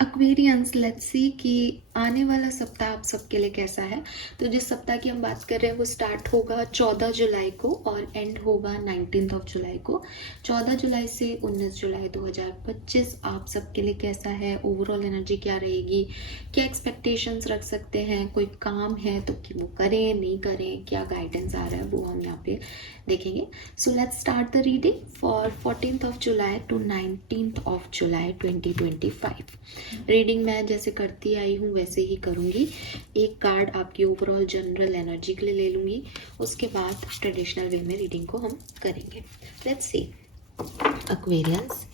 Aquarians, let's see कि आने वाला सप्ताह आप सबके लिए कैसा है। तो जिस सप्ताह की हम बात कर रहे हैं वो स्टार्ट होगा 14 जुलाई को और एंड होगा 19 जुलाई को। 14 जुलाई से 19 जुलाई 2025 आप सबके लिए कैसा है, ओवरऑल एनर्जी क्या रहेगी, क्या एक्सपेक्टेशंस रख सकते हैं, कोई काम है तो कि वो करें नहीं करें, क्या गाइडेंस आ रहा है वो हम यहाँ पे देखेंगे। So let's start the reading for 14 July to 19 July 2025। Reading मैं जैसे करती आई हूँ वैसे ही करूँगी। एक कार्ड आपकी ओवरऑल जनरल एनर्जी के लिए ले लूँगी, उसके बाद ट्रेडिशनल वे में रीडिंग को हम करेंगे। लेट्स सी एक्वेरियंस,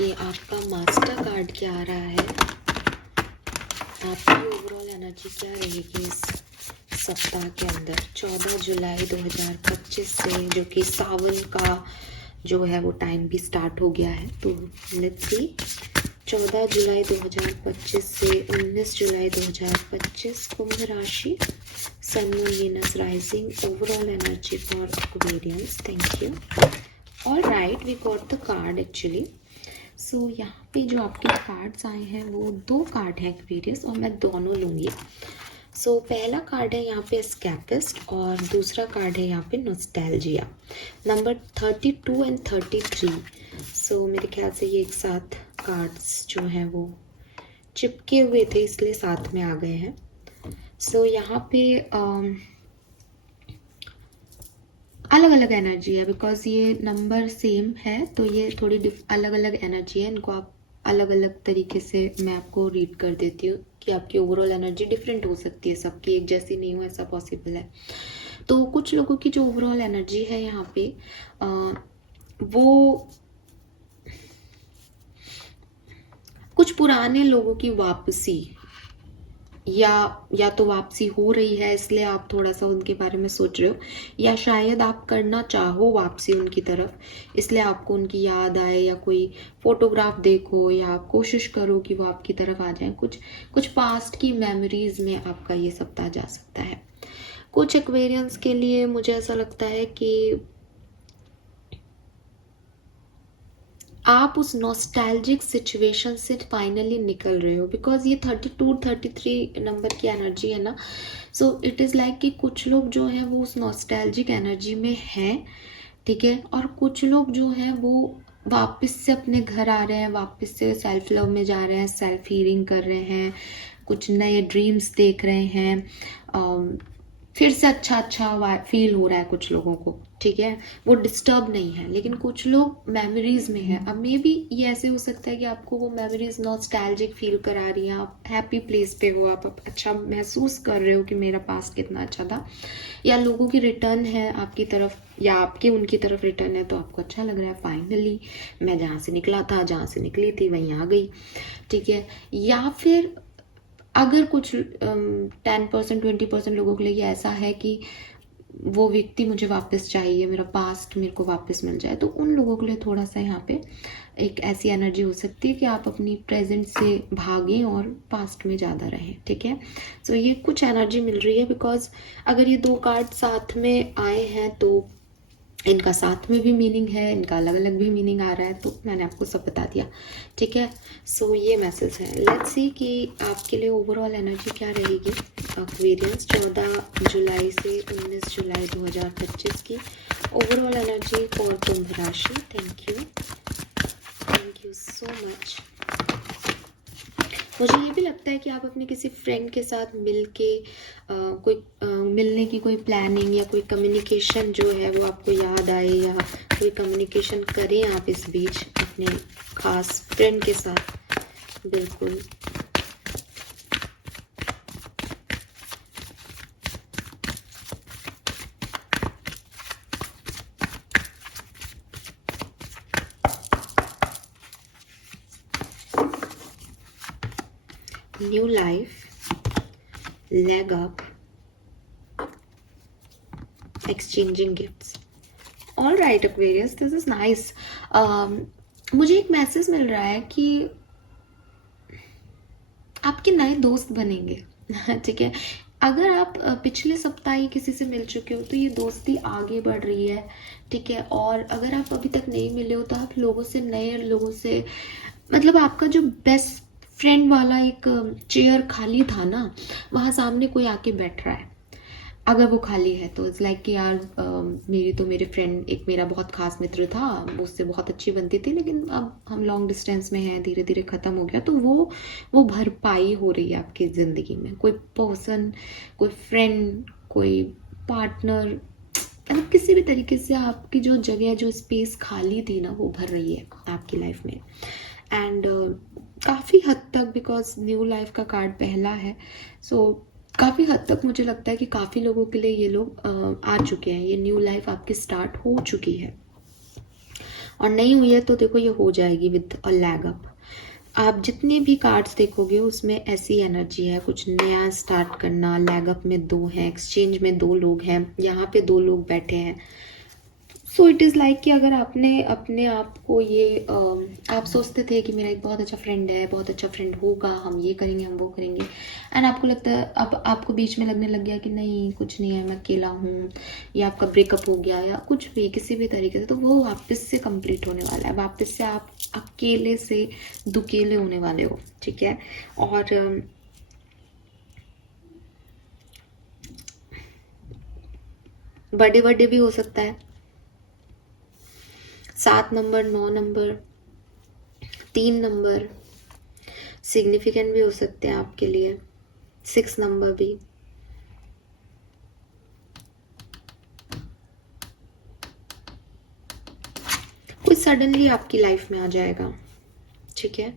ये आपका मास्टर कार्ड क्या आ रहा है, आपकी ओवरऑल एनर्जी क्या रहेगी इस सप्ताह के अंदर 14 जुलाई 2025 से, जो कि सावन का जो है वो टाइम भी स्टार्ट हो गया है। तो लेट्स सी 14 जुलाई 2025 से 19 जुलाई 2025 कुंभ राशि, sun moon Venus rising, overall energy for Aquarians. Thank you. All right, we got the card actually. So यहाँ पे जो आपके कार्ड्स आए हैं वो दो कार्ड हैं एक्वेरियस, और मैं दोनों लूँगी। सो पहला कार्ड है यहाँ पे एस्केपिस्ट और दूसरा कार्ड है यहाँ पे नॉस्टैल्जिया। Number 32 and 33। सो मेरे ख्याल से ये एक साथ कार्ड्स जो हैं वो चिपके हुए थे इसलिए साथ में आ गए हैं। सो यहाँ पे अलग अलग एनर्जी है, बिकॉज ये नंबर सेम है तो ये थोड़ी अलग अलग एनर्जी है। इनको आप अलग अलग तरीके से मैं आपको रीड कर देती हूँ कि आपकी ओवरऑल एनर्जी डिफरेंट हो सकती है, सबकी एक जैसी नहीं हो ऐसा पॉसिबल है। तो कुछ लोगों की जो ओवरऑल एनर्जी है यहाँ पे वो कुछ पुराने लोगों की वापसी या तो वापसी हो रही है इसलिए आप थोड़ा सा उनके बारे में सोच रहे हो, या शायद आप करना चाहो वापसी उनकी तरफ इसलिए आपको उनकी याद आए, या कोई फोटोग्राफ देखो या आप कोशिश करो कि वो आपकी तरफ आ जाए। कुछ पास्ट की मेमोरीज में आपका ये सप्ताह जा सकता है। कुछ एक्वेरियंस के लिए मुझे ऐसा लगता है कि आप उस नॉस्टैल्जिक सिचुएशन से फाइनली निकल रहे हो, बिकॉज ये 32-33 नंबर की एनर्जी है ना। सो इट इज़ लाइक कि कुछ लोग जो हैं वो उस नॉस्टैल्जिक एनर्जी में हैं, ठीक है, और कुछ लोग जो हैं वो वापस से अपने घर आ रहे हैं, वापस से सेल्फ लव में जा रहे हैं, सेल्फ हीलिंग कर रहे हैं, कुछ नए ड्रीम्स देख रहे हैं, फिर से अच्छा फील हो रहा है कुछ लोगों को, ठीक है, वो डिस्टर्ब नहीं है। लेकिन कुछ लोग मेमोरीज में है। अब मे बी ये ऐसे हो सकता है कि आपको वो मेमोरीज नॉस्टैल्जिक फील करा रही हैं, आप हैप्पी प्लेस पे हो, आप अच्छा महसूस कर रहे हो कि मेरा पास्ट कितना अच्छा था, या लोगों की रिटर्न है आपकी तरफ या आपकी उनकी तरफ रिटर्न है तो आपको अच्छा लग रहा है, फाइनली मैं जहाँ से निकला था, जहाँ से निकली थी वहीं आ गई, ठीक है। या फिर अगर कुछ 10% 20% लोगों के लिए ऐसा है कि वो व्यक्ति मुझे वापस चाहिए, मेरा पास्ट मेरे को वापस मिल जाए, तो उन लोगों के लिए थोड़ा सा यहाँ पे एक ऐसी एनर्जी हो सकती है कि आप अपनी प्रेजेंट से भागें और पास्ट में ज़्यादा रहें, ठीक है। सो ये कुछ एनर्जी मिल रही है, बिकॉज अगर ये दो कार्ड साथ में आए हैं तो इनका साथ में भी मीनिंग है, इनका अलग अलग भी मीनिंग आ रहा है, तो मैंने आपको सब बता दिया, ठीक है। सो ये मैसेज है। लेट्स सी कि आपके लिए ओवरऑल एनर्जी क्या रहेगी एक्वेरियंस 14 जुलाई से 19 जुलाई 2025 की ओवरऑल एनर्जी फॉर कुंभ राशि। Thank you so much. मुझे ये भी लगता है कि आप अपने किसी फ्रेंड के साथ मिलने की कोई प्लानिंग या कोई कम्युनिकेशन जो है वो आपको याद आए, या कोई कम्युनिकेशन करें आप इस बीच अपने खास फ्रेंड के साथ। बिल्कुल new life, leg up, exchanging gifts. All right Aquarius, this is nice. मुझे एक मैसेज मिल रहा है कि आपके नए दोस्त बनेंगे ठीक है। अगर आप पिछले सप्ताह ही किसी से मिल चुके हो तो ये दोस्ती आगे बढ़ रही है, ठीक है। और अगर आप अभी तक नहीं मिले हो तो आप नए लोगों से मतलब आपका जो बेस्ट फ्रेंड वाला एक चेयर खाली था ना, वहाँ सामने कोई आके बैठ रहा है, अगर वो खाली है तो इट्स लाइक कि यार मेरे फ्रेंड, एक मेरा बहुत खास मित्र था, वो उससे बहुत अच्छी बनती थी, लेकिन अब हम लॉन्ग डिस्टेंस में हैं, धीरे धीरे ख़त्म हो गया, तो वो भरपाई हो रही है आपकी ज़िंदगी में। कोई पर्सन, कोई फ्रेंड, कोई पार्टनर, मतलब किसी भी तरीके से आपकी जो जगह, जो स्पेस खाली थी ना, वो भर रही है आपकी लाइफ में। एंड काफ़ी हद तक, बिकॉज न्यू लाइफ का कार्ड पहला है, सो काफ़ी हद तक मुझे लगता है कि काफ़ी लोगों के लिए ये लोग आ चुके हैं, ये न्यू लाइफ आपकी स्टार्ट हो चुकी है। और नहीं हुई है तो देखो ये हो जाएगी विद अ लैग अप। आप जितने भी कार्ड्स देखोगे उसमें ऐसी एनर्जी है, कुछ नया स्टार्ट करना। लैग अप में 2 हैं, एक्सचेंज में 2 लोग हैं, यहाँ पे 2 लोग बैठे हैं। सो इट इज़ लाइक कि अगर आपने अपने आप को ये आप सोचते थे कि मेरा एक बहुत अच्छा फ्रेंड है, बहुत अच्छा फ्रेंड होगा, हम ये करेंगे, हम वो करेंगे, एंड आपको लगता है, अब आपको बीच में लगने लग गया कि नहीं कुछ नहीं है, मैं अकेला हूँ, या आपका ब्रेकअप हो गया, या कुछ भी किसी भी तरीके से, तो वो वापस से कंप्लीट होने वाला है, वापस से आप अकेले से दुकेले होने वाले हो, ठीक है। और बर्थडे बर्थडे भी हो सकता है, 7 नंबर, 9 नंबर, 3 नंबर सिग्निफिकेंट भी हो सकते हैं आपके लिए, 6 नंबर भी। कोई सडनली आपकी लाइफ में आ जाएगा, ठीक है,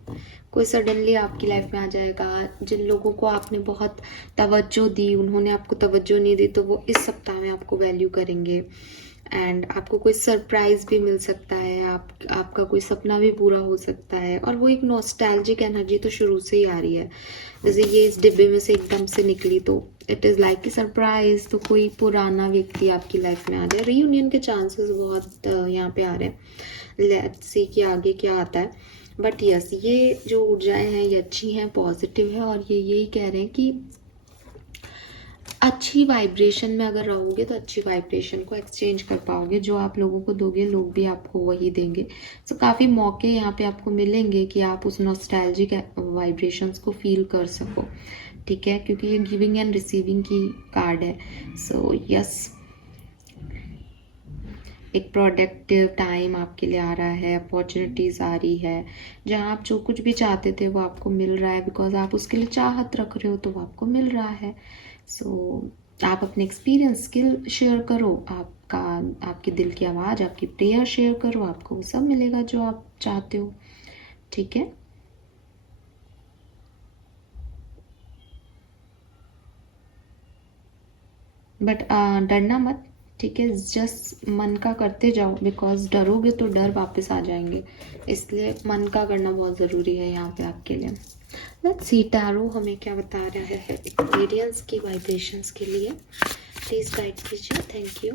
कोई सडनली आपकी लाइफ में आ जाएगा। जिन लोगों को आपने बहुत तवज्जो दी, उन्होंने आपको तवज्जो नहीं दी, तो वो इस सप्ताह में आपको वैल्यू करेंगे। एंड आपको कोई सरप्राइज भी मिल सकता है, आपका कोई सपना भी पूरा हो सकता है। और वो एक नॉस्टैल्जिक एनर्जी तो शुरू से ही आ रही है, जैसे ये इस डिब्बे में से एकदम से निकली, तो इट इज़ लाइक कि सरप्राइज, तो कोई पुराना व्यक्ति आपकी लाइफ में आ जाए। रीयूनियन के चांसेस बहुत यहाँ पे आ रहे हैं, लेट्स सी कि आगे क्या आता है। बट यस, ये जो ऊर्जाएं हैं ये अच्छी हैं, पॉजिटिव है, और ये यही कह रहे हैं कि अच्छी वाइब्रेशन में अगर रहोगे तो अच्छी वाइब्रेशन को एक्सचेंज कर पाओगे। जो आप लोगों को दोगे, लोग भी आपको वही देंगे। सो काफ़ी मौके यहाँ पे आपको मिलेंगे कि आप उस नॉस्टैल्जिक वाइब्रेशंस को फील कर सको, ठीक है, क्योंकि ये गिविंग एंड रिसीविंग की कार्ड है। सो यस, एक प्रोडक्टिव टाइम आपके लिए आ रहा है, अपॉर्चुनिटीज़ आ रही है, जहाँ आप जो कुछ भी चाहते थे वो आपको मिल रहा है, बिकॉज आप उसके लिए चाहत रख रहे हो, तो वो आपको मिल रहा है। सो आप अपने एक्सपीरियंस, स्किल शेयर करो, आपके दिल की आवाज़, आपकी प्रेयर शेयर करो, आपको वो सब मिलेगा जो आप चाहते हो, ठीक है। बट डरना मत, ठीक है, जस्ट मन का करते जाओ, बिकॉज डरोगे तो डर वापस आ जाएंगे, इसलिए मन का करना बहुत ज़रूरी है यहाँ पे आपके लिए। लेट्स सी टैरो हमें क्या बता रहा है एक्सपीरियंस की वाइब्रेशंस के लिए। प्लीज़ गाइड कीजिए, थैंक यू।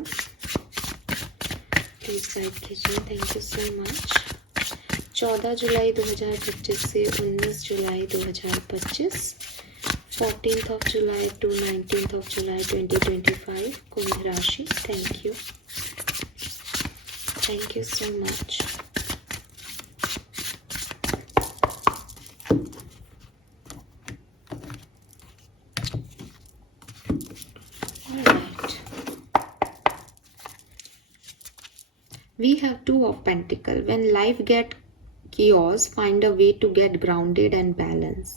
प्लीज़ गाइड कीजिए, थैंक यू सो मच। 14 जुलाई 2025 से 19 जुलाई 2025, 14th of July to 19th of July 2025, Kumbh राशि। Thank you so much. We have 2 of Pentacles. When life get chaos, find a way to get grounded and balance.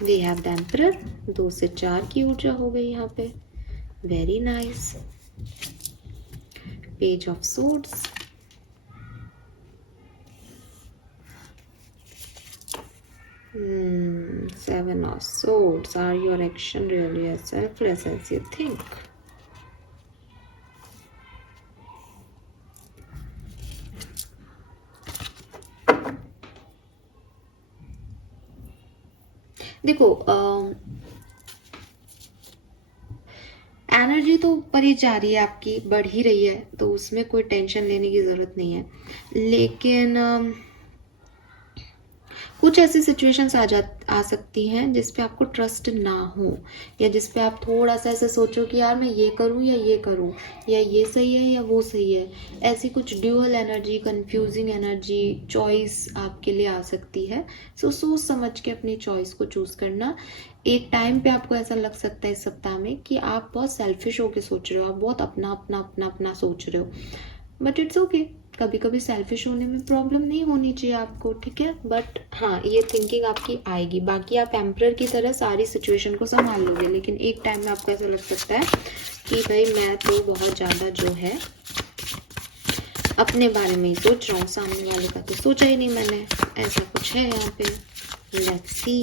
We have the Emperor, 2 से 4 की ऊर्जा हो गई यहाँ पे, very nice. Page of swords, Seven of Swords. Are your action really as selfless as you think? देखो energy तो ऊपर ही जा रही है आपकी, बढ़ ही रही है, तो उसमें कोई टेंशन लेने की ज़रूरत नहीं है। लेकिन कुछ ऐसी सिचुएशंस आ सकती हैं जिस पे आपको ट्रस्ट ना हो, या जिस पे आप थोड़ा सा ऐसे सोचो कि यार मैं ये करूं या ये करूं, या ये सही है या वो सही है। ऐसी कुछ dual energy, confusing energy, choice आपके लिए आ सकती है। सो सोच समझ के अपनी चॉइस को चूज करना। एक टाइम पे आपको ऐसा लग सकता है इस सप्ताह में कि आप बहुत सेल्फिश होके सोच रहे हो, आप बहुत अपना अपना अपना अपना सोच रहे हो, बट इट्स ओके। कभी कभी सेल्फिश होने में प्रॉब्लम नहीं होनी चाहिए आपको, ठीक है। बट हाँ, ये थिंकिंग आपकी आएगी। बाकी आप एम्परर की तरह सारी सिचुएशन को संभाल लोगे, लेकिन एक टाइम में आपको ऐसा लग सकता है कि भाई मैं तो बहुत ज़्यादा जो है अपने बारे में ही सोच रहा हूँ, सामने वाले का तो सोचा ही नहीं मैंने। ऐसा कुछ है यहाँ पे। लेट्स सी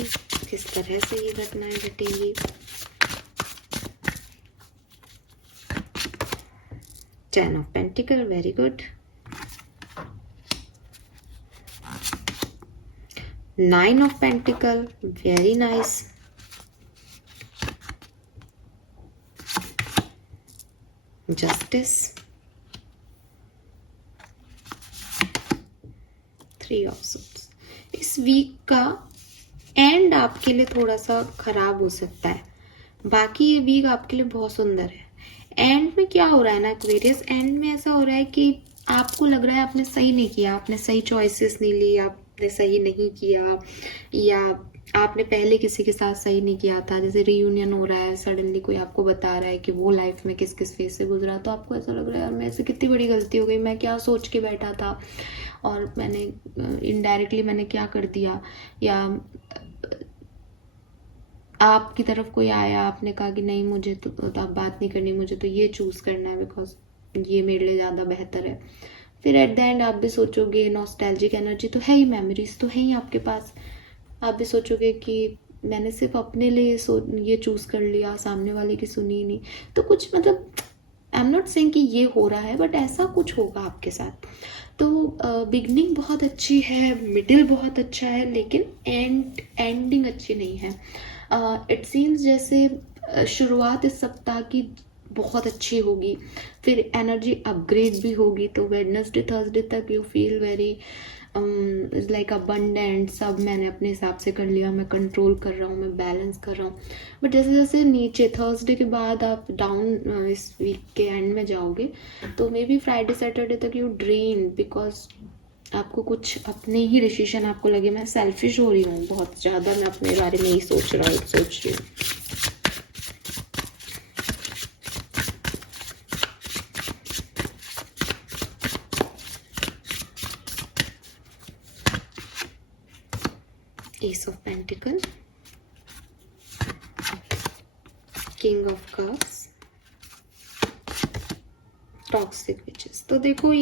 किस तरह से ये घटनाएं घटेंगी। 10 of Pentacle, very good. 9 of Pentacle, very nice. Justice. 3 of Swords. इस वीक का एंड आपके लिए थोड़ा सा खराब हो सकता है, बाकी ये वीक आपके लिए बहुत सुंदर है। एंड में क्या हो रहा है ना एक्वेरियस, एंड में ऐसा हो रहा है कि आपको लग रहा है आपने सही नहीं किया, आपने सही चॉइसेस नहीं ली, आपने सही नहीं किया, या आपने पहले किसी के साथ सही नहीं किया था। जैसे रीयूनियन हो रहा है, सडनली कोई आपको बता रहा है कि वो लाइफ में किस किस फेज से गुजरा, तो आपको ऐसा लग रहा है यार मेरे से कितनी बड़ी गलती हो गई, मैं क्या सोच के बैठा था और मैंने इनडायरेक्टली मैंने क्या कर दिया। या आपकी तरफ कोई आया, आपने कहा कि नहीं मुझे तो आप बात नहीं करनी, मुझे तो ये चूज करना है बिकॉज ये मेरे लिए ज़्यादा बेहतर है। फिर एट द एंड आप भी सोचोगे, नॉस्टैल्जिक एनर्जी तो है ही, मेमोरीज तो है ही आपके पास, आप भी सोचोगे कि मैंने सिर्फ अपने लिए ये चूज कर लिया, सामने वाले की सुनी ही नहीं। तो कुछ मतलब आई एम नॉट सेइंग कि ये हो रहा है, बट ऐसा कुछ होगा आपके साथ। तो बिगनिंग बहुत अच्छी है, मिडिल बहुत अच्छा है, लेकिन एंडिंग अच्छी नहीं है। इट सीम्स जैसे शुरुआत इस सप्ताह की बहुत अच्छी होगी, फिर एनर्जी अपग्रेड भी होगी, तो वेडनेसडे थर्सडे तक you feel very like abundant, सब मैंने अपने हिसाब से कर लिया, मैं कंट्रोल कर रहा हूँ, मैं बैलेंस कर रहा हूँ। बट जैसे जैसे नीचे थर्सडे के बाद आप डाउन इस वीक के एंड में जाओगे, तो मे बी फ्राइडे सैटरडे तक यू ड्रेन, बिकॉज आपको कुछ अपने ही डिसीजन आपको लगे मैं सेल्फिश हो रही हूँ बहुत ज़्यादा, मैं अपने बारे में ही सोच रही हूँ। Ace of Pentacle, King of Cups, Toxic Witches। तो देखो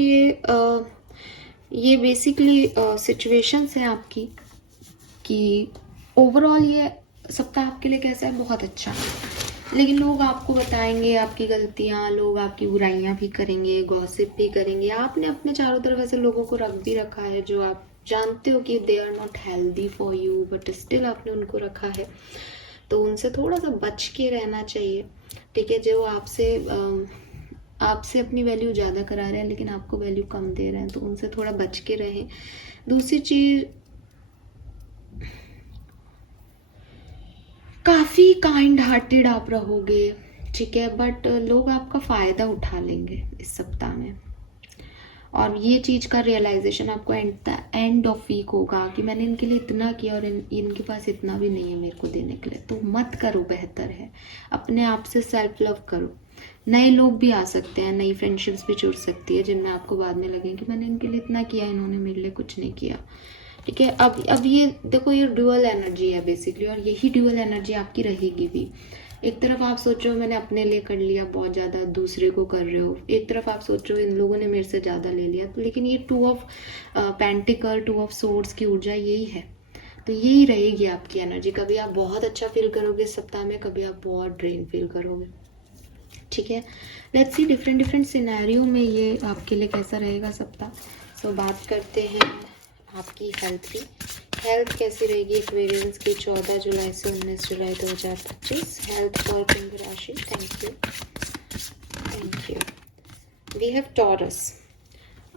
ये बेसिकली सिचुएशंस है आपकी कि ओवरऑल ये सप्ताह आपके लिए कैसा है, बहुत अच्छा है। लेकिन लोग आपको बताएंगे आपकी गलतियां, लोग आपकी बुराइयां भी करेंगे, गॉसिप भी करेंगे। आपने अपने चारों तरफ ऐसे लोगों को रख भी रखा है जो आप जानते हो कि they are not healthy for you, but still आपने उनको रखा है, तो उनसे थोड़ा सा बच के रहना चाहिए, ठीक है। जो आपसे अपनी वैल्यू ज़्यादा करा रहे हैं लेकिन आपको वैल्यू कम दे रहे हैं, तो उनसे थोड़ा बच के रहें। दूसरी चीज़, काफ़ी काइंड हार्टेड आप रहोगे, ठीक है, बट लोग आपका फ़ायदा उठा लेंगे इस सप्ताह में, और ये चीज़ का रियलाइजेशन आपको एंड ऑफ वीक होगा कि मैंने इनके लिए इतना किया और इनके पास इतना भी नहीं है मेरे को देने के लिए। तो मत करो, बेहतर है अपने आप से सेल्फ लव करो। नए लोग भी आ सकते हैं, नई फ्रेंडशिप्स भी जुड़ सकती है, जिनमें आपको बाद में लगे कि मैंने इनके लिए इतना किया, इन्होंने मेरे लिए कुछ नहीं किया, ठीक है। अब ये देखो, ये ड्यूअल एनर्जी है बेसिकली, और यही ड्यूअल एनर्जी आपकी रहेगी भी। एक तरफ आप सोचो मैंने अपने लिए कर लिया बहुत ज़्यादा, दूसरे को कर रहे हो, एक तरफ आप सोचो इन लोगों ने मेरे से ज़्यादा ले लिया, तो लेकिन ये 2 ऑफ पेंटिकल, 2 ऑफ सोर्ड्स की ऊर्जा यही है, तो यही रहेगी आपकी एनर्जी। कभी आप बहुत अच्छा फील करोगे इस सप्ताह में, कभी आप बहुत ड्रेन फील करोगे, ठीक है। लेट्स सी डिफरेंट सिनेरियो में ये आपके लिए कैसा रहेगा सप्ताह। सो बात करते हैं आपकी हेल्थ की। हेल्थ कैसी रहेगी एक्वेरियंस की 14 जुलाई से 19 जुलाई 2025। हेल्थ फॉर कुंभ राशि। Thank you. We have Taurus.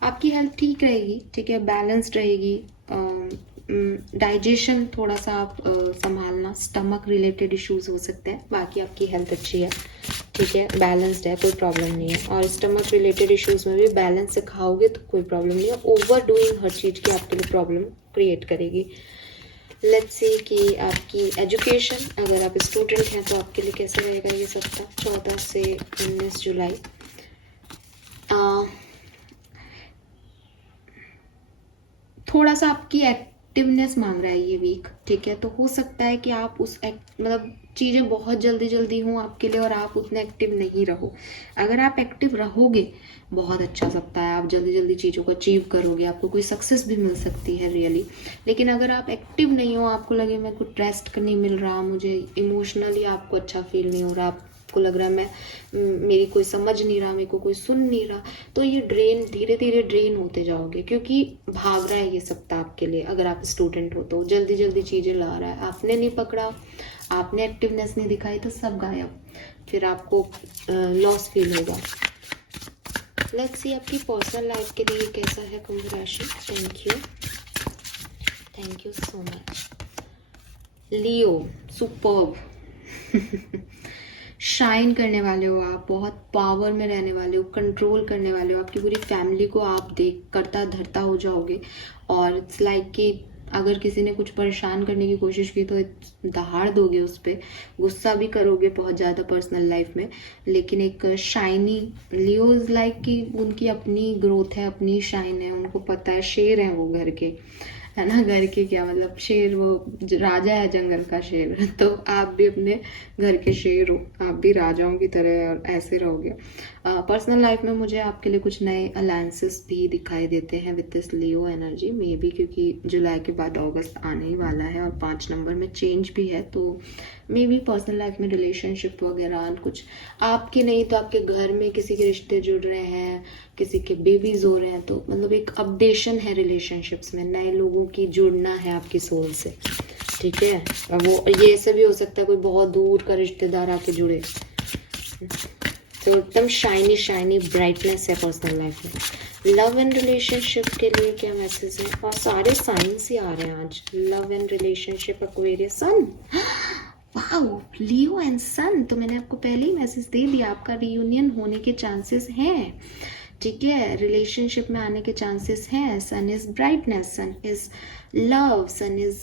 आपकी हेल्थ ठीक रहेगी, ठीक है, बैलेंस्ड रहेगी, डाइजेशन थोड़ा सा आप संभालना, स्टमक रिलेटेड इश्यूज हो सकते हैं, बाकी आपकी हेल्थ अच्छी है, ठीक है, बैलेंस्ड है, कोई प्रॉब्लम नहीं है। और स्टमक रिलेटेड इश्यूज में भी बैलेंस से खाओगे तो कोई प्रॉब्लम नहीं है। ओवर डूइंग हर चीज़ की आपके लिए प्रॉब्लम क्रिएट करेगी। लेट्स सी कि आपकी एजुकेशन, अगर आप स्टूडेंट हैं तो आपके लिए कैसे रहेगा ये सप्ताह 14 से 19 जुलाई। थोड़ा सा आपकी एक्टिवनेस मांग रहा है ये वीक, ठीक है, तो हो सकता है कि आप उस मतलब चीज़ें बहुत जल्दी जल्दी हों आपके लिए और आप उतने एक्टिव नहीं रहो। अगर आप एक्टिव रहोगे, बहुत अच्छा सप्ताह है, आप जल्दी जल्दी चीज़ों को अचीव करोगे, आपको कोई सक्सेस भी मिल सकती है रियली। लेकिन अगर आप एक्टिव नहीं हो, आपको लगे मेरे को रेस्ट नहीं मिल रहा, मुझे इमोशनली आपको अच्छा फील नहीं हो रहा, आपको लग रहा है मेरी कोई समझ नहीं रहा, मेरे को कोई सुन नहीं रहा, तो ये धीरे धीरे ड्रेन होते जाओगे, क्योंकि भाग रहा है ये सप्ताह आपके लिए। अगर आप स्टूडेंट हो तो जल्दी जल्दी चीज़ें ला रहा है, आपने नहीं पकड़ा, आपने एक्टिवनेस नहीं दिखाई तो सब गायब, फिर आपको लॉस फील होगा। लेट्स सी आपकी पर्सनल लाइफ के लिए कैसा है कुंभ राशि। Thank you so much. Leo, superb. Shine करने वाले हो आप, बहुत पावर में रहने वाले हो, कंट्रोल करने वाले हो, आपकी पूरी फैमिली को आप देख करता धरता हो जाओगे। और इट्स लाइक कि अगर किसी ने कुछ परेशान करने की कोशिश की तो दहाड़ दोगे उस पर, गुस्सा भी करोगे बहुत ज़्यादा पर्सनल लाइफ में, लेकिन एक शाइनी लियोज लाइक कि उनकी अपनी ग्रोथ है, अपनी शाइन है, उनको पता है, शेर है वो घर के, है ना, घर के क्या मतलब शेर, वो राजा है जंगल का शेर। तो आप भी अपने घर के शेर हो, आप भी राजाओं की तरह और ऐसे रहोगे। पर्सनल लाइफ में मुझे आपके लिए कुछ नए अलायंसेस भी दिखाई देते हैं with this Leo energy, may be क्योंकि जुलाई के बाद अगस्त आने ही वाला है और 5 नंबर में चेंज भी है, तो मे बी पर्सनल लाइफ में रिलेशनशिप वगैरह कुछ आपके नहीं तो आपके घर में किसी के रिश्ते जुड़ रहे हैं, किसी के बेबीज हो रहे हैं, तो मतलब एक अपडेशन है रिलेशनशिप्स में, नए लोगों की जुड़ना है आपकी सोल से, ठीक है। और वो ये ऐसे भी हो सकता है कोई बहुत दूर का रिश्तेदार आके जुड़े, तो एकदम शाइनी शाइनी ब्राइटनेस है पर्सनल लाइफ में। लव एंड रिलेशनशिप के लिए क्या मैसेज है, और सारे साइंस ही आ रहे हैं आज। Love and relationship, Aquarius sun, wow, Leo and sun, तो मैंने आपको पहले ही मैसेज दे दिया, आपका रियूनियन होने के चांसेस हैं, ठीक है, रिलेशनशिप में आने के चांसेस हैं। Sun is brightness, sun is love, sun is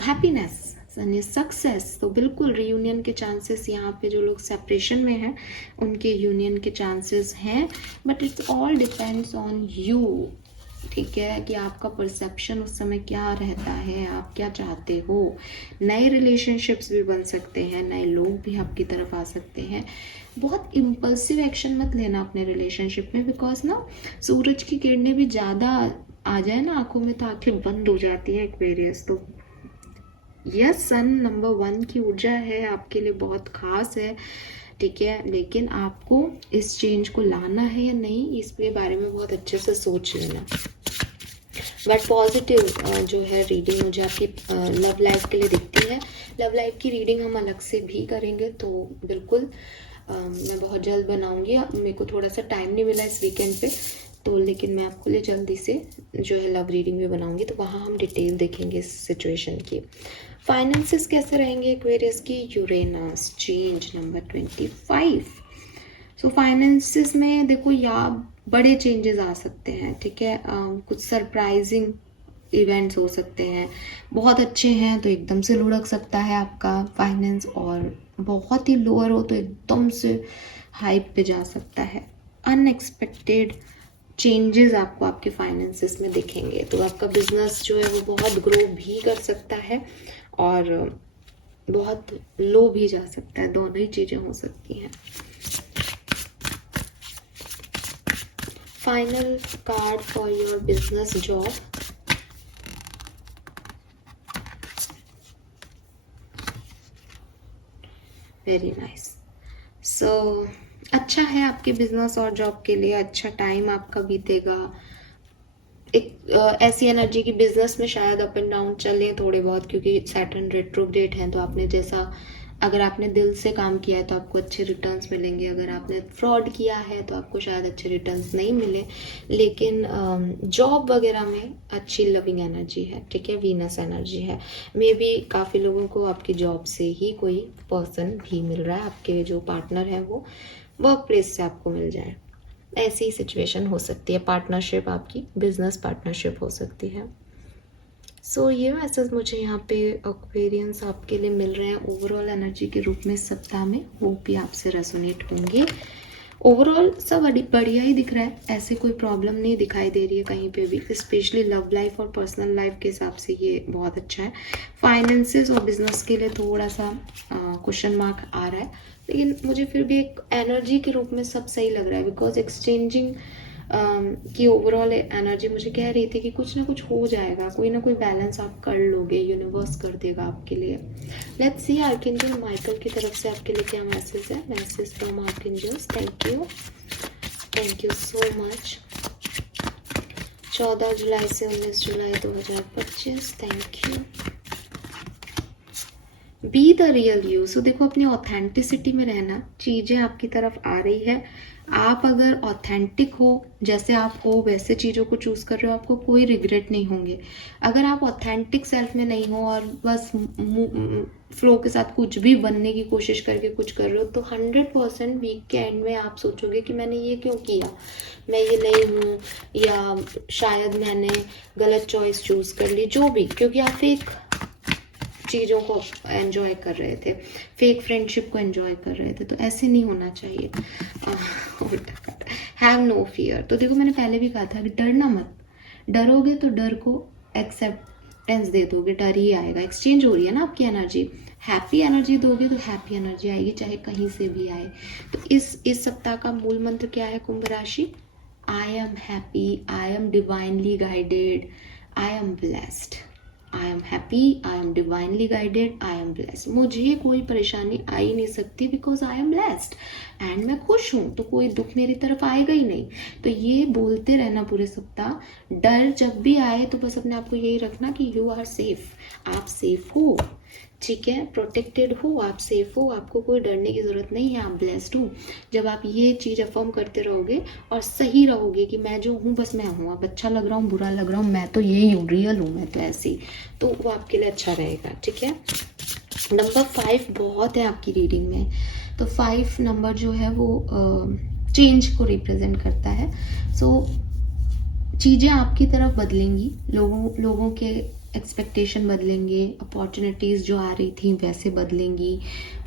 happiness, sun is success, तो बिल्कुल रियूनियन के चांसेस यहाँ पे, जो लोग सेपरेशन में हैं उनके यूनियन के चांसेस हैं, but it's all depends on you, ठीक है, कि आपका परसेप्शन उस समय क्या रहता है, आप क्या चाहते हो। नए रिलेशनशिप्स भी बन सकते हैं, नए लोग भी आपकी तरफ आ सकते हैं। बहुत इम्पल्सिव एक्शन मत लेना अपने रिलेशनशिप में, बिकॉज ना सूरज की किरणें भी ज़्यादा आ जाए ना आंखों में तो आंखें बंद हो जाती हैं एक्वेरियस। तो यस, सन नंबर 1 की ऊर्जा है आपके लिए, बहुत खास है, ठीक है, लेकिन आपको इस चेंज को लाना है या नहीं, इसके बारे में बहुत अच्छे से सोच लेना। बट पॉजिटिव जो है रीडिंग मुझे आपकी लव लाइफ के लिए दिखती है। लव लाइफ की रीडिंग हम अलग से भी करेंगे, तो बिल्कुल मैं बहुत जल्द बनाऊंगी। मेरे को थोड़ा सा टाइम नहीं मिला इस वीकेंड पे, तो लेकिन मैं आपके लिए जल्दी से जो है लव रीडिंग भी बनाऊंगी, तो वहाँ हम डिटेल देखेंगे इस सिचुएशन की। फाइनेंसेस कैसे रहेंगे एक्वेरियस की, यूरेनस चेंज नंबर 25। सो फाइनेंसेस में देखो या बड़े चेंजेस आ सकते हैं, ठीक है, कुछ सरप्राइजिंग इवेंट्स हो सकते हैं, बहुत अच्छे हैं तो एकदम से लुढ़क सकता है आपका फाइनेंस, और बहुत ही लोअर हो तो एकदम से हाइप पे जा सकता है। अनएक्सपेक्टेड चेंजेस आपको आपके फाइनेंसेस में दिखेंगे, तो आपका बिजनेस जो है वो बहुत ग्रो भी कर सकता है और बहुत लो भी जा सकता है, दोनों ही चीज़ें हो सकती हैं। Final card for your business job, very nice. So अच्छा है आपके बिजनेस और जॉब के लिए, अच्छा टाइम आपका बीतेगा। एक ऐसी एनर्जी की बिजनेस में शायद अप एंड डाउन चले थोड़े बहुत, क्योंकि सैटर्न रेट्रोग्रेड है, तो आपने जैसा अगर आपने दिल से काम किया है तो आपको अच्छे रिटर्न्स मिलेंगे, अगर आपने फ्रॉड किया है तो आपको शायद अच्छे रिटर्न्स नहीं मिले, लेकिन जॉब वगैरह में अच्छी लविंग एनर्जी है, ठीक है, वीनस एनर्जी है। मे बी काफ़ी लोगों को आपकी जॉब से ही कोई पर्सन भी मिल रहा है, आपके जो पार्टनर है वो वर्क प्लेस से आपको मिल जाए, ऐसी सिचुएशन हो सकती है। पार्टनरशिप आपकी बिजनेस पार्टनरशिप हो सकती है। सो ये मैसेज मुझे यहाँ पे एक्वेरियंस आपके लिए मिल रहे हैं ओवरऑल एनर्जी के रूप में सप्ताह में, वो भी आपसे रेजोनेट होंगे। ओवरऑल सब बढ़िया ही दिख रहा है, ऐसे कोई प्रॉब्लम नहीं दिखाई दे रही है कहीं पे भी, स्पेशली लव लाइफ और पर्सनल लाइफ के हिसाब से ये बहुत अच्छा है। फाइनेंसेस और बिजनेस के लिए थोड़ा सा क्वेश्चन मार्क आ रहा है, लेकिन मुझे फिर भी एक एनर्जी के रूप में सब सही लग रहा है, बिकॉज एक्सचेंजिंग की ओवरऑल एनर्जी मुझे कह रही थी कि कुछ ना कुछ हो जाएगा, कोई ना कोई बैलेंस आप कर लोगे, यूनिवर्स कर देगा आपके लिए। लेट्स सी आर्कएंजल माइकल की तरफ से आपके लिए क्या मैसेज है। Message from archangels, thank you so much. 14 जुलाई से 19 जुलाई 2025, thank you. Be the real you. So देखो, अपनी ऑथेंटिसिटी में रहना, चीज़ें आपकी तरफ आ रही है, आप अगर ऑथेंटिक हो, जैसे आप हो वैसे चीज़ों को चूज़ कर रहे हो, आपको कोई रिग्रेट नहीं होंगे। अगर आप ऑथेंटिक सेल्फ में नहीं हो और बस फ्लो के साथ कुछ भी बनने की कोशिश करके कुछ कर रहे हो, तो 100% वीक के एंड में आप सोचोगे कि मैंने ये क्यों किया, मैं ये नहीं हूँ, या शायद मैंने गलत चॉइस चूज़ कर ली, जो भी, क्योंकि आप फेक चीज़ों को एंजॉय कर रहे थे, फेक फ्रेंडशिप को एंजॉय कर रहे थे, तो ऐसे नहीं होना चाहिए। Have no fear. तो देखो, मैंने पहले भी कहा था कि डरना मत, डरोगे तो डर को एक्सेप्टेंस दे दोगे, डर ही आएगा। एक्सचेंज हो रही है ना आपकी एनर्जी, हैप्पी एनर्जी दोगे तो हैप्पी एनर्जी आएगी, चाहे कहीं से भी आए। तो इस सप्ताह का मूल मंत्र क्या है कुंभ राशि? I am happy, I am divinely guided, I am blessed. I am happy, I am divinely guided, I am blessed. मुझे कोई परेशानी आ ही नहीं सकती, because I am blessed and मैं खुश हूँ, तो कोई दुख मेरी तरफ आएगा ही नहीं। तो ये बोलते रहना पूरे सप्ताह। डर जब भी आए तो बस अपने आप को यही रखना कि यू आर सेफ, आप सेफ हो, ठीक है, प्रोटेक्टेड हो, आप सेफ हो, आपको कोई डरने की ज़रूरत नहीं है, आप ब्लेस्ड हो। जब आप ये चीज़ अफर्म करते रहोगे और सही रहोगे कि मैं जो हूँ बस मैं हूँ, अब अच्छा लग रहा हूँ बुरा लग रहा हूँ, मैं तो यही हूँ, रियल हूँ मैं तो ऐसी, तो वो आपके लिए अच्छा रहेगा, ठीक है। नंबर 5 बहुत है आपकी रीडिंग में, तो 5 नंबर जो है वो चेंज को रिप्रेजेंट करता है। सो चीज़ें आपकी तरफ बदलेंगी, लोगों के एक्सपेक्टेशन बदलेंगे, अपॉर्चुनिटीज़ जो आ रही थी वैसे बदलेंगी,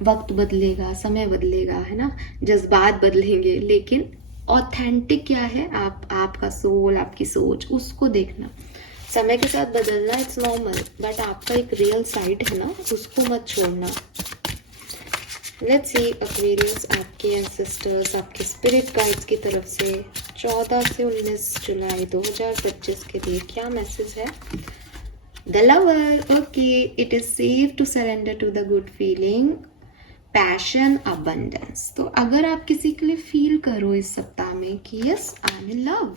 वक्त बदलेगा, समय बदलेगा, है ना, जज्बात बदलेंगे, लेकिन ऑथेंटिक क्या है, आपका सोल, आपकी सोच, उसको देखना। समय के साथ बदलना इट्स नॉर्मल, बट आपका एक रियल साइड है ना, उसको मत छोड़ना। लेट्स सी एक्वेरियस, आपके एंसेस्टर्स, आपके स्पिरिट गाइड्स की तरफ से 14 से 19 जुलाई 2025 के लिए क्या मैसेज है। The lover, okay, it is safe to surrender to the good feeling, passion, abundance. तो अगर आप किसी के लिए फील करो इस सप्ताह में कि yes I am in love,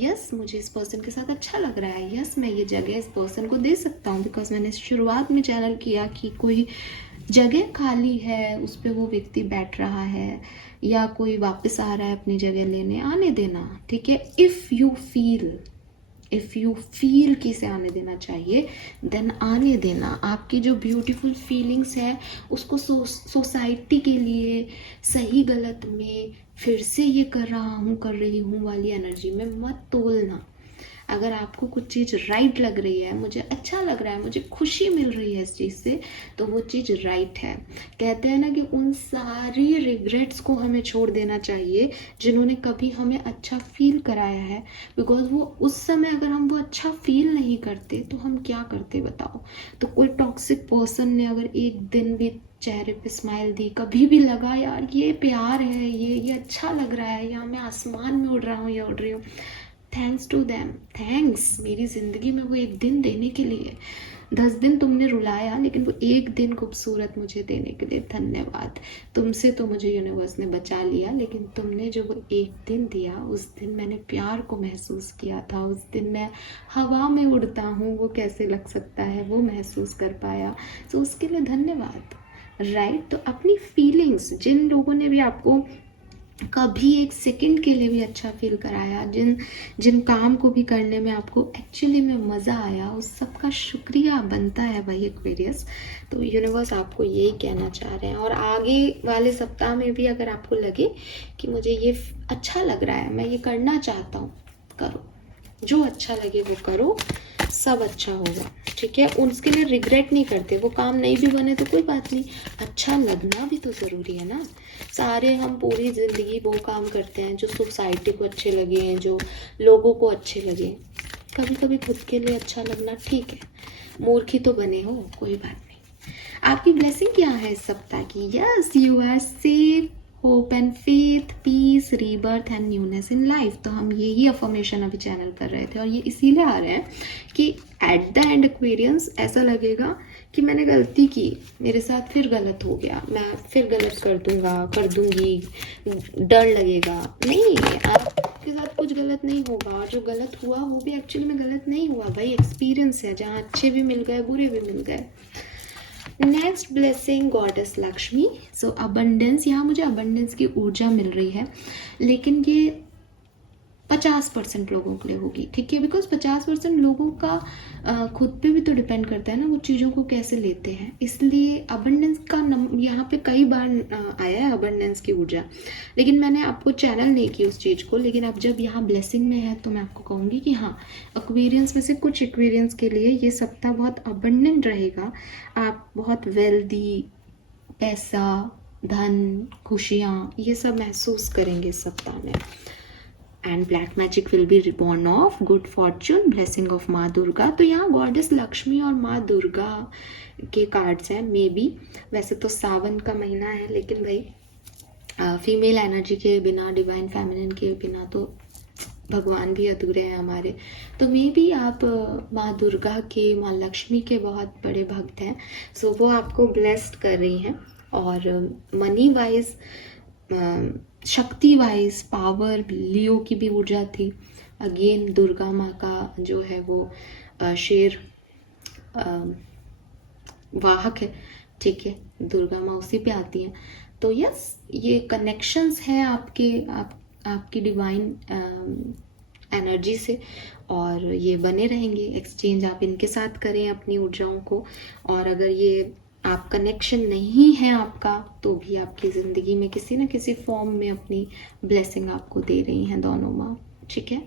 yes मुझे इस पर्सन के साथ अच्छा लग रहा है, यस मैं ये जगह इस पर्सन को दे सकता हूँ, बिकॉज मैंने शुरुआत में चैनल किया कि कोई जगह खाली है, उस पर वो व्यक्ति बैठ रहा है या कोई वापस आ रहा है अपनी जगह लेने, आने देना, ठीक है। इफ़ यू फील कि इसे आने देना चाहिए, देन आने देना। आपकी जो ब्यूटीफुल फीलिंग्स है उसको सोसाइटी के लिए सही गलत में फिर से ये कर रही हूँ वाली एनर्जी में मत तोलना। अगर आपको कुछ चीज़ राइट लग रही है, मुझे अच्छा लग रहा है, मुझे खुशी मिल रही है इस चीज़ से, तो वो चीज़ राइट है। कहते हैं ना कि उन सारी रिग्रेट्स को हमें छोड़ देना चाहिए जिन्होंने कभी हमें अच्छा फील कराया है, बिकॉज वो उस समय अगर हम वो अच्छा फील नहीं करते तो हम क्या करते बताओ। तो कोई टॉक्सिक पर्सन ने अगर एक दिन भी चेहरे पे स्माइल दी, कभी भी लगा यार ये प्यार है, ये अच्छा लग रहा है, या मैं आसमान में उड़ रहा हूँ या उड़ रही हूँ, थैंक्स टू देम, थैंक्स मेरी ज़िंदगी में वो एक दिन देने के लिए। 10 दिन तुमने रुलाया, लेकिन वो एक दिन खूबसूरत मुझे देने के लिए धन्यवाद। तुमसे तो मुझे यूनिवर्स ने बचा लिया, लेकिन तुमने जो वो एक दिन दिया, उस दिन मैंने प्यार को महसूस किया था, उस दिन मैं हवा में उड़ता हूँ वो कैसे लग सकता है वो महसूस कर पाया, तो उसके लिए धन्यवाद। राइट। तो अपनी फीलिंग्स, जिन लोगों ने भी आपको कभी एक सेकंड के लिए भी अच्छा फील कराया, जिन जिन काम को भी करने में आपको एक्चुअली में मज़ा आया, उस सब का शुक्रिया बनता है भाई एक्वेरियस। तो यूनिवर्स आपको यही कहना चाह रहे हैं। और आगे वाले सप्ताह में भी अगर आपको लगे कि मुझे ये अच्छा लग रहा है, मैं ये करना चाहता हूँ, करो, जो अच्छा लगे वो करो, सब अच्छा होगा, ठीक है। उसके लिए रिग्रेट नहीं करते, वो काम नहीं भी बने तो कोई बात नहीं, अच्छा लगना भी तो ज़रूरी है ना। सारे हम पूरी ज़िंदगी वो काम करते हैं जो सोसाइटी को अच्छे लगे हैं, जो लोगों को अच्छे लगे। कभी कभी खुद के लिए अच्छा लगना ठीक है, मूर्ख ही तो बने हो, कोई बात नहीं। आपकी ब्लेसिंग क्या है इस सप्ताह की? Yes, you are safe, hope and faith, peace, rebirth and newness in life. तो हम यही अफर्मेशन अभी चैनल कर रहे थे, और ये इसीलिए आ रहे हैं कि एट द एंड एक्वेरियंस ऐसा लगेगा कि मैंने गलती की, मेरे साथ फिर गलत हो गया, मैं फिर गलत कर दूंगा, कर दूंगी, डर लगेगा। नहीं, आपके साथ कुछ गलत नहीं होगा, और जो गलत हुआ वो भी एक्चुअली में गलत नहीं हुआ भाई, एक्सपीरियंस है, जहाँ अच्छे भी मिल गए, बुरे भी मिल गए। Next blessing goddess Lakshmi. So abundance, यहाँ मुझे अबंडेंस की ऊर्जा मिल रही है, लेकिन ये 50% लोगों के लिए होगी, ठीक है। बिकॉज 50% लोगों का खुद पे भी तो डिपेंड करता है ना, वो चीज़ों को कैसे लेते हैं। इसलिए अबंडेंस का यहाँ पे कई बार आया है अबंडेंस की ऊर्जा, लेकिन मैंने आपको चैनल नहीं की उस चीज़ को। लेकिन अब जब यहाँ ब्लेसिंग में है तो मैं आपको कहूँगी कि हाँ, एक्वेरियंस में से कुछ एक्वेरियंस के लिए ये सप्ताह बहुत अबंडेंट रहेगा। आप बहुत वेल्दी, पैसा, धन, खुशियाँ, ये सब महसूस करेंगे इस सप्ताह में। And black magic will be reborn of good Fortune, blessing of माँ दुर्गा। तो यहाँ गॉडेस लक्ष्मी और माँ दुर्गा के कार्ड्स हैं। मे बी, वैसे तो सावन का महीना है, लेकिन भाई फीमेल एनर्जी के बिना, डिवाइन फेमिनिन के बिना तो भगवान भी अधूरे हैं हमारे। तो मे बी आप माँ दुर्गा के, माँ लक्ष्मी के बहुत बड़े भक्त हैं। सो वो आपको ब्लेस्ड कर रही हैं। और मनी वाइज, शक्ति वाइज, पावर, लियो की भी ऊर्जा थी। अगेन दुर्गा माँ का जो है वो शेर वाहक है, ठीक है, दुर्गा माँ उसी पे आती हैं। तो यस, ये कनेक्शंस हैं आपकी डिवाइन एनर्जी से, और ये बने रहेंगे। एक्सचेंज आप इनके साथ करें अपनी ऊर्जाओं को। और अगर ये आप कनेक्शन नहीं है आपका, तो भी आपकी ज़िंदगी में किसी न किसी फॉर्म में अपनी ब्लेसिंग आपको दे रही हैं दोनों माँ, ठीक है।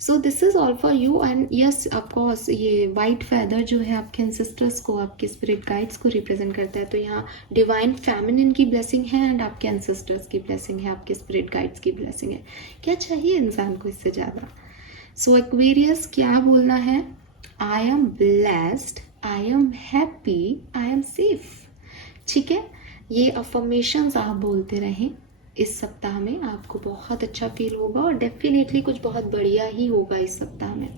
So this is all for you. And yes, of course, ये वाइट फैदर जो है आपके एंसेस्टर्स को, आपके स्पिरिट गाइड्स को रिप्रेजेंट करता है। तो यहाँ डिवाइन फेमिनिन की ब्लेसिंग है, एंड आपके एंसेस्टर्स की ब्लेसिंग है, आपके स्पिरिट गाइड्स की ब्लेसिंग है। क्या चाहिए इंसान को इससे ज़्यादा? सो एक्वेरियस, क्या बोलना है? I am blessed, I am happy, I am safe, ठीक है। ये अफर्मेशंस आप बोलते रहें इस सप्ताह में, आपको बहुत अच्छा फील होगा, और डेफिनेटली कुछ बहुत बढ़िया ही होगा इस सप्ताह में।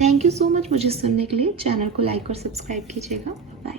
थैंक यू सो मच मुझे सुनने के लिए। चैनल को लाइक और सब्सक्राइब कीजिएगा। बाय।